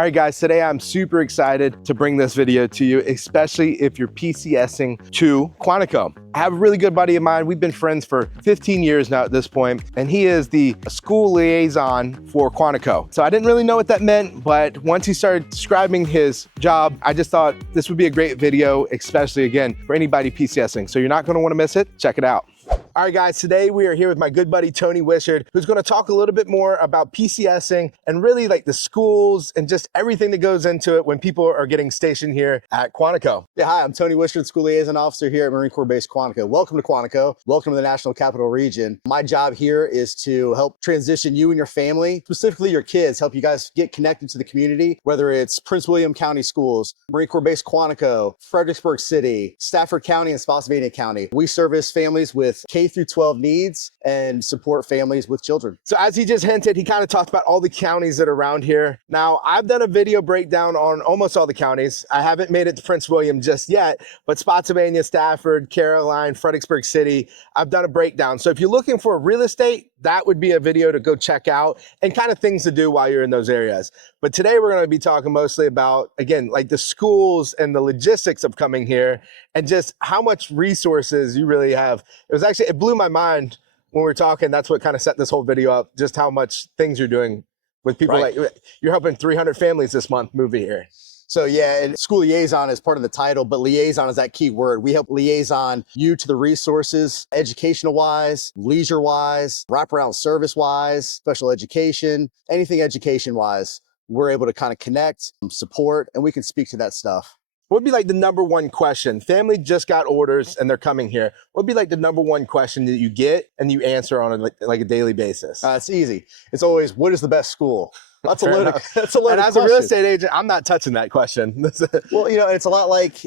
All right, guys, today I'm super excited to bring this video to you, especially if you're PCSing to Quantico. I have a really good buddy of mine. We've been friends for 15 years now at this point, and he is the school liaison for Quantico. So I didn't really know what that meant, but once he started describing his job, I just thought this would be a great video, especially again, for anybody PCSing. So you're not gonna wanna miss it. Check it out. All right, guys, today we are here with my good buddy, Tonny Wishard, who's gonna talk a little bit more about PCSing and really like the schools and just everything that goes into it when people are getting stationed here at Quantico. Yeah, hi, I'm Tonny Wishard, School Liaison Officer here at Marine Corps Base Quantico. Welcome to Quantico. Welcome to the National Capital Region. My job here is to help transition you and your family, specifically your kids, help you guys get connected to the community, whether it's Prince William County Schools, Marine Corps Base Quantico, Fredericksburg City, Stafford County, and Spotsylvania County. We service families with K through 12 needs and support families with children. So as he just hinted, he kind of talked about all the counties that are around here. Now, I've done a video breakdown on almost all the counties. I haven't made it to Prince William just yet, but Spotsylvania, Stafford, Caroline, Fredericksburg City, I've done a breakdown. So if you're looking for real estate, that would be a video to go check out and kind of things to do while you're in those areas. But today we're going to be talking mostly about, again, like the schools and the logistics of coming here and just how much resources you really have. It blew my mind when we were talking. That's what kind of set this whole video up, just how much things you're doing with people. Right. Like you're helping 300 families this month move here. So yeah, and school liaison is part of the title, but liaison is that key word. We help liaison you to the resources, educational wise, leisure wise, wraparound service wise, special education, anything education wise. We're able to kind of connect, support, and we can speak to that stuff. What would be like the number one question? Family just got orders and they're coming here. What would be like the number one question that you get and you answer on like a daily basis? It's easy. It's always, what is the best school? That's a load of And as question. a real estate agent, I'm not touching that question. Well, you know, it's a lot like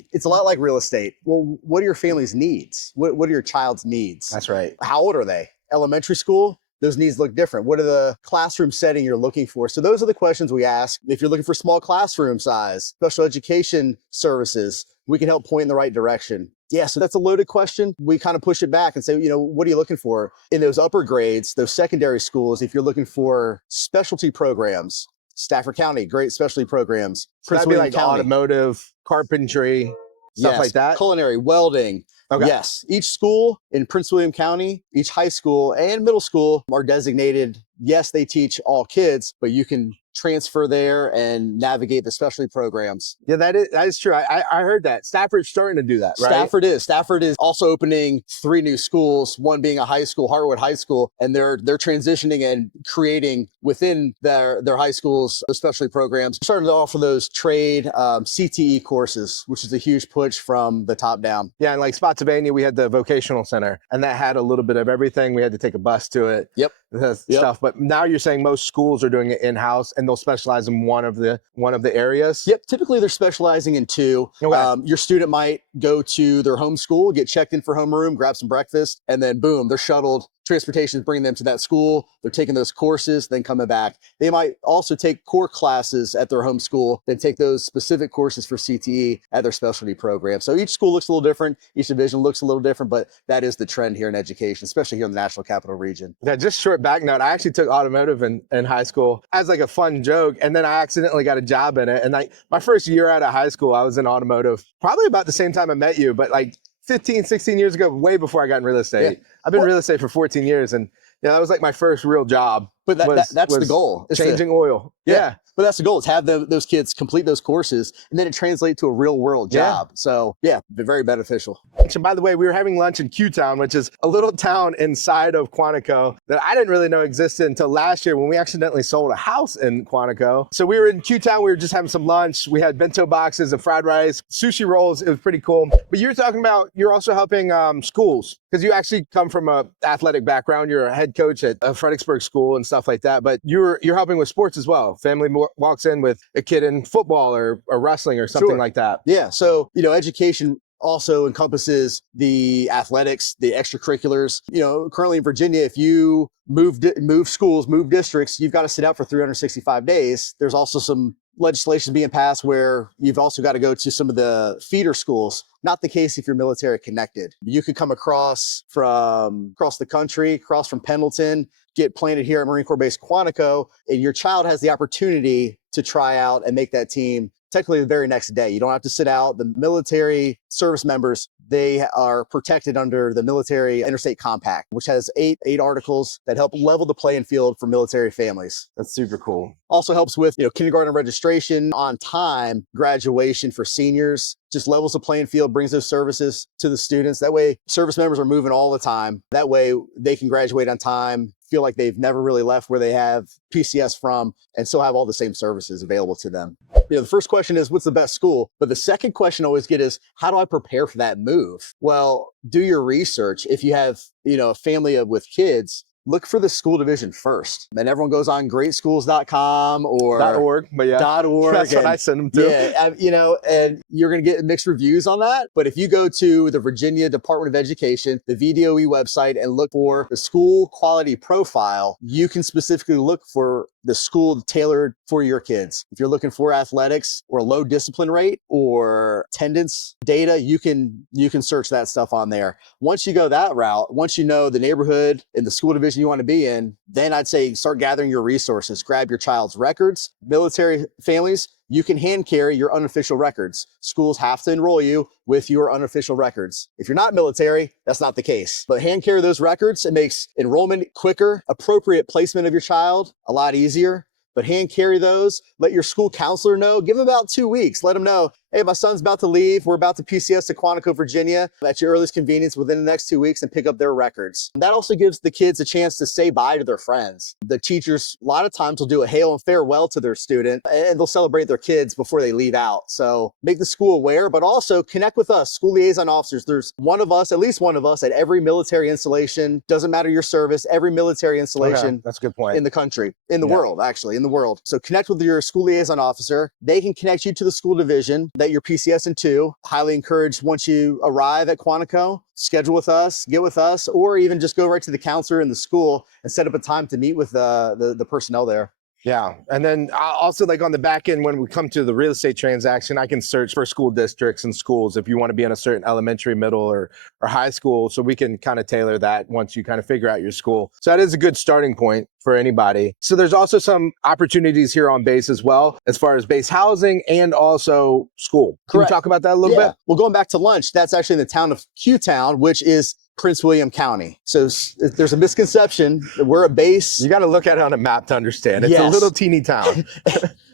real estate. Well, what are your family's needs? What are your child's needs? That's right. How old are they? Elementary school? Those needs look different. What are the classroom setting you're looking for? So those are the questions we ask. If you're looking for small classroom size, special education services, we can help point in the right direction. Yeah, so that's a loaded question. We kind of push it back and say, you know, what are you looking for? In those upper grades, those secondary schools, if you're looking for specialty programs, Stafford County, great specialty programs. So that'd be like automotive, carpentry, stuff like that? Culinary, welding. Okay. Yes, each school in Prince William County, each high school and middle school are designated. Yes, they teach all kids, but you can transfer there and navigate the specialty programs. Yeah, that is true. I heard that. Stafford's starting to do that, right? Stafford is also opening 3 new schools, one being a high school, Harwood High School, and they're transitioning and creating within their high schools specialty programs. Starting to offer those trade CTE courses, which is a huge push from the top down. Yeah, and like Spotsylvania, we had the vocational center, and that had a little bit of everything. We had to take a bus to it. Yep. Stuff. But now you're saying most schools are doing it in-house and they'll specialize in one of the areas? Yep, typically they're specializing in 2. Okay. Your student might go to their home school, get checked in for homeroom, grab some breakfast, and then boom, they're shuttled. Transportation is bringing them to that school. They're taking those courses, then coming back. They might also take core classes at their home school, then take those specific courses for CTE at their specialty program. So each school looks a little different. Each division looks a little different, but that is the trend here in education, especially here in the National Capital Region. Yeah, just short back note. I actually took automotive in high school as like a fun joke, and then I accidentally got a job in it. And like my first year out of high school, I was in automotive, probably about the same time I met you, but like 15, 16 years ago, way before I got in real estate. Yeah. I've been in real estate for 14 years, and that was like my first real job. But that's the goal. Changing oil. Yeah. But that's the goal, is have those kids complete those courses, and then it translates to a real world job. So yeah, very beneficial. And by the way, we were having lunch in Q-Town, which is a little town inside of Quantico that I didn't really know existed until last year when we accidentally sold a house in Quantico. So we were in Q-Town, we were just having some lunch. We had bento boxes of fried rice, sushi rolls. It was pretty cool. But you're talking about, you're also helping schools, because you actually come from a athletic background. You're a head coach at a Fredericksburg school and stuff like that, but you're helping with sports as well. Family walks in with a kid in football or wrestling or something like that. Yeah, so, you know, education also encompasses the athletics, the extracurriculars. You know, currently in Virginia, if you move schools, move districts, you've got to sit out for 365 days. There's also some legislation being passed where you've also got to go to some of the feeder schools. Not the case if you're military connected. You could come across the country, across from Pendleton, get planted here at Marine Corps Base Quantico, and your child has the opportunity to try out and make that team technically the very next day. You don't have to sit out. The military service members, they are protected under the Military Interstate Compact, which has eight articles that help level the playing field for military families. That's super cool. Also helps with, kindergarten registration on time, graduation for seniors, just levels the playing field, brings those services to the students. That way service members are moving all the time. That way they can graduate on time, feel like they've never really left where they have PCS from, and still have all the same services available to them. The first question is, what's the best school? But the second question I always get is, how do I prepare for that move? Well, do your research. If you have, a family with kids, look for the school division first. And everyone goes on greatschools.com or .org, but yeah. .org. That's what I send them to. Yeah, and you're going to get mixed reviews on that. But if you go to the Virginia Department of Education, the VDOE website, and look for the school quality profile, you can specifically look for the school tailored for your kids. If you're looking for athletics or low discipline rate or attendance data, you can search that stuff on there. Once you go that route, once you know the neighborhood and the school division you want to be in, then I'd say start gathering your resources. Grab your child's records. Military families, you can hand carry your unofficial records. Schools have to enroll you with your unofficial records. If you're not military, that's not the case. But hand carry those records. It makes enrollment quicker, appropriate placement of your child a lot easier. But hand carry those. Let your school counselor know. Give them about 2 weeks. Let them know, hey, my son's about to leave. We're about to PCS to Quantico, Virginia at your earliest convenience within the next 2 weeks and pick up their records. That also gives the kids a chance to say bye to their friends. The teachers, a lot of times, will do a hail and farewell to their student, and they'll celebrate their kids before they leave out. So make the school aware, but also connect with us, school liaison officers. There's one of us, at least one of us, at every military installation. Doesn't matter your service, every military installation. Okay, that's a good point. In the country, in the world, actually, in the world. So connect with your school liaison officer. They can connect you to the school division that you're PCSing to. Highly encouraged, once you arrive at Quantico, schedule with us, get with us, or even just go right to the counselor in the school and set up a time to meet with the personnel there. Yeah. And then also, like on the back end, when we come to the real estate transaction, I can search for school districts and schools if you want to be in a certain elementary, middle, or high school. So we can kind of tailor that once you kind of figure out your school. So that is a good starting point for anybody. So there's also some opportunities here on base as well, as far as base housing and also school. Can you talk about that a little bit? Well, going back to lunch, that's actually in the town of Q-Town, which is Prince William County. So there's a misconception that we're a base. You got to look at it on a map to understand. It's a little teeny town.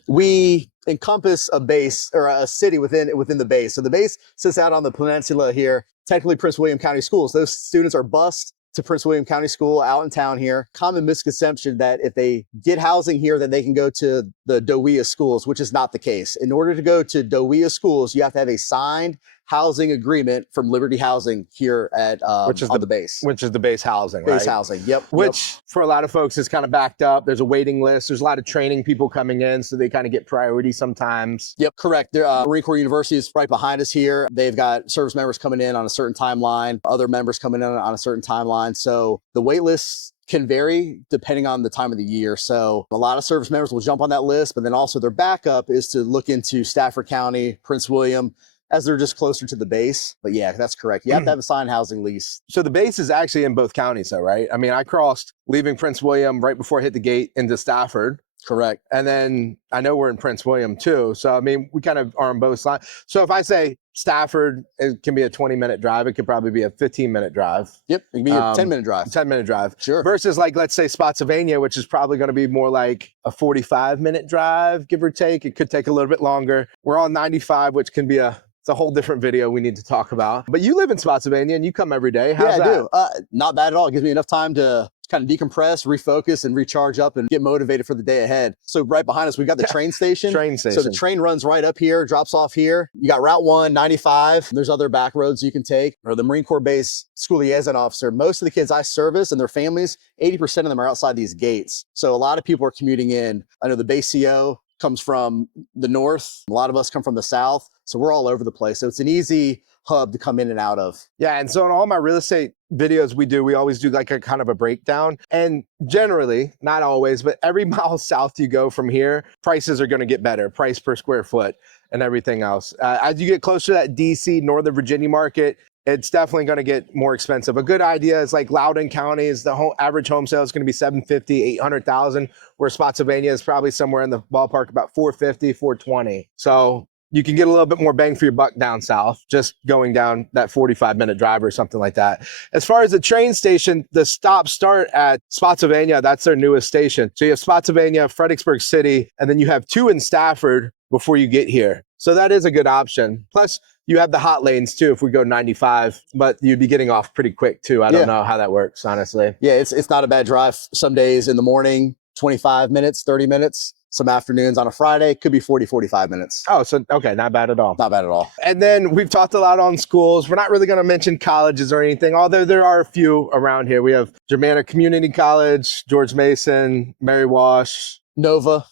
We encompass a base or a city within the base. So the base sits out on the peninsula here, technically Prince William County schools. Those students are bused to Prince William County School out in town here. Common misconception that if they get housing here, then they can go to the DOWIA schools, which is not the case. In order to go to DOWIA schools, you have to have a signed housing agreement from Liberty Housing here at which is on the base. Which is the base housing, Base housing, yep. Which for a lot of folks is kind of backed up. There's a waiting list. There's a lot of training people coming in, so they kind of get priority sometimes. Yep, correct. Marine Corps University is right behind us here. They've got service members coming in on a certain timeline, other members coming in on a certain timeline. So the wait lists can vary depending on the time of the year. So a lot of service members will jump on that list, but then also their backup is to look into Stafford County, Prince William, as they're just closer to the base. But yeah, that's correct. You have to have a signed housing lease. So the base is actually in both counties though, right? I mean, I crossed leaving Prince William right before I hit the gate into Stafford. Correct. And then I know we're in Prince William too. So, I mean, we kind of are on both sides. So if I say Stafford, it can be a 20-minute drive. It could probably be a 15-minute drive. Yep, it can be a 10-minute drive. 10-minute drive. Sure. Versus like, let's say Spotsylvania, which is probably going to be more like a 45-minute drive, give or take. It could take a little bit longer. We're on 95, which can be it's a whole different video we need to talk about. But you live in Spotsylvania and you come every day. How's that? I do. Not bad at all. It gives me enough time to kind of decompress, refocus, and recharge up and get motivated for the day ahead. So right behind us, we've got the train station. So the train runs right up here, drops off here. You got Route 1, 95. There's other back roads you can take. Or the Marine Corps base school liaison officer. Most of the kids I service and their families, 80% of them are outside these gates. So a lot of people are commuting in. I know the base CO comes from the north. A lot of us come from the south. So we're all over the place. So it's an easy hub to come in and out of. Yeah, and so in all my real estate videos we always do like a kind of a breakdown. And generally, not always, but every mile south you go from here, prices are going to get better, price per square foot and everything else. As you get closer to that DC, Northern Virginia market, it's definitely going to get more expensive. A good idea is like Loudoun County is the average home sale is going to be 750, 800,000, where Spotsylvania is probably somewhere in the ballpark about 450, 420. So you can get a little bit more bang for your buck down south, just going down that 45-minute drive or something like that. As far as the train station, the stops start at Spotsylvania. That's their newest station. So you have Spotsylvania, Fredericksburg City, and then you have 2 in Stafford before you get here. So that is a good option. Plus, you have the hot lanes too if we go 95, but you'd be getting off pretty quick too. I don't know how that works, honestly. Yeah, it's not a bad drive. Some days in the morning, 25 minutes, 30 minutes. Some afternoons on a Friday, could be 40, 45 minutes. Oh, so, okay, not bad at all. Not bad at all. And then we've talked a lot on schools. We're not really going to mention colleges or anything, although there are a few around here. We have Germanna Community College, George Mason, Mary Wash. Nova,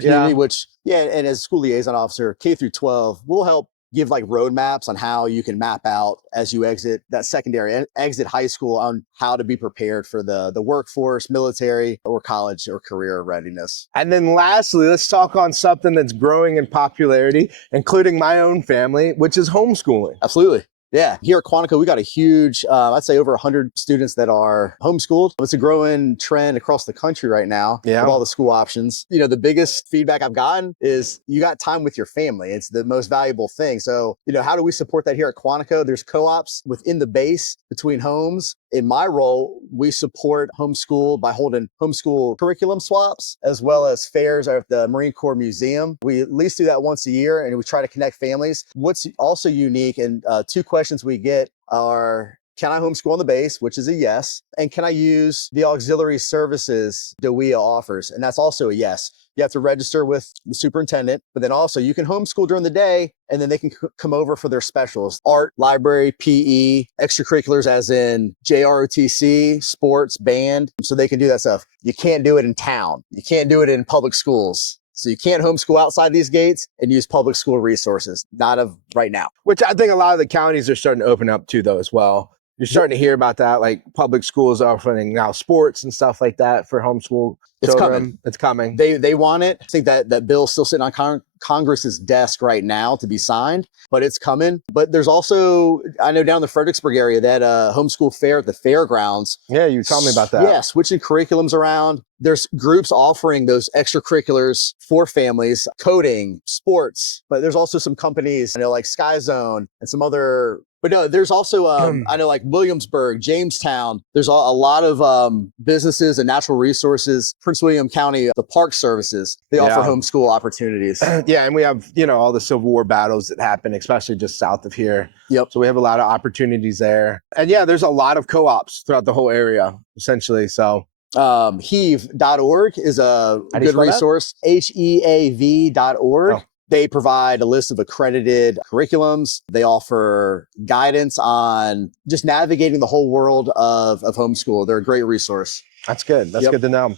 yeah. Which, and as school liaison officer, K through 12, we'll help give like roadmaps on how you can map out as you exit that secondary, exit high school, on how to be prepared for the workforce, military, or college or career readiness. And then lastly, let's talk on something that's growing in popularity, including my own family, which is homeschooling. Absolutely. Yeah, here at Quantico, we got a huge, I'd say over 100 students that are homeschooled. It's a growing trend across the country right now with all the school options. You know, the biggest feedback I've gotten is you got time with your family. It's the most valuable thing. So, you know, how do we support that here at Quantico? There's co-ops within the base between homes. In my role, we support homeschool by holding homeschool curriculum swaps, as well as fairs at the Marine Corps Museum. We at least do that once a year, and we try to connect families. What's also unique, and 2 questions we get are, can I homeschool on the base, which is a yes, and can I use the auxiliary services DOEA offers? And that's also a yes. You have to register with the superintendent, but then also you can homeschool during the day, and then they can come over for their specials: art, library, PE, extracurriculars as in JROTC, sports, band. So they can do that stuff. You can't do it in town. You can't do it in public schools. So you can't homeschool outside these gates and use public school resources. Not of right now. Which I think a lot of the counties are starting to open up to, though, as well. You're starting to hear about that, like public schools offering now sports and stuff like that for homeschool children. It's coming. They want it. I think that bill's still sitting on Congress's desk right now to be signed, but it's coming. But there's also, I know down in the Fredericksburg area, that homeschool fair at the fairgrounds. Yeah, you tell me about that. Yeah, switching curriculums around. There's groups offering those extracurriculars for families, coding, sports, but there's also some companies, I know, like Sky Zone and some other. But no, there's also, I know, like Williamsburg, Jamestown, there's a lot of businesses and natural resources. Prince William County, the Park Services, they offer homeschool opportunities. Yeah, and we have, you know, all the Civil War battles that happen, especially just south of here. Yep. So we have a lot of opportunities there. And yeah, there's a lot of co-ops throughout the whole area, essentially. So heave.org is a good resource. HEAV.org. Oh. They provide a list of accredited curriculums. They offer guidance on just navigating the whole world of homeschool. They're a great resource. That's good. That's good to know.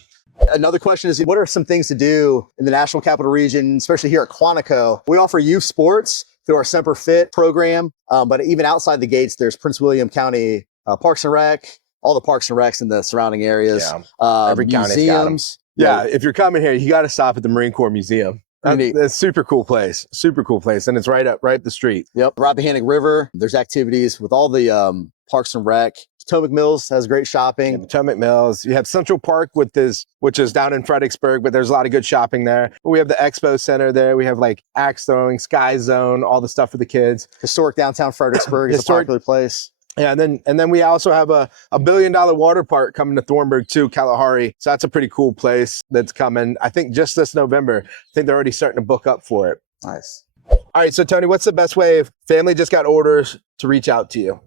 Another question is, what are some things to do in the National Capital Region, especially here at Quantico? We offer youth sports through our Semper Fit program, but even outside the gates, there's Prince William County Parks and Rec, all the parks and recs in the surrounding areas. Yeah. Every county's got them. Yeah, if you're coming here, you got to stop at the Marine Corps Museum. That's a super cool place. Super cool place. And it's right up the street. Yep. Rappahannock River. There's activities with all the parks and rec. Potomac Mills has great shopping. Potomac Mills. You have Central Park which is down in Fredericksburg, but there's a lot of good shopping there. We have the Expo Center there. We have like axe throwing, Sky Zone, all the stuff for the kids. Historic downtown Fredericksburg is a popular place. Yeah, and then we also have a $1 billion water park coming to Thornburg too, Kalahari. So that's a pretty cool place that's coming. I think just this November. I think they're already starting to book up for it. Nice. All right, so Tony, what's the best way if family just got orders to reach out to you?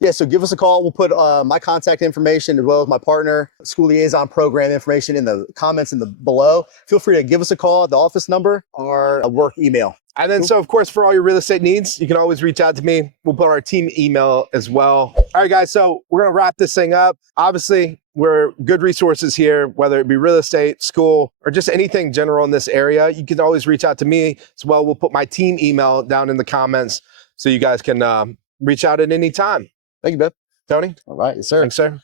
Yeah, so give us a call. We'll put my contact information as well as my partner, school liaison program information in the comments below. Feel free to give us a call at the office number or a work email. And then, so of course, for all your real estate needs, you can always reach out to me. We'll put our team email as well. All right, guys, so we're going to wrap this thing up. Obviously, we're good resources here, whether it be real estate, school, or just anything general in this area. You can always reach out to me as well. We'll put my team email down in the comments so you guys can reach out at any time. Thank you, Beth. Tony? All right, yes, sir. Thanks, sir.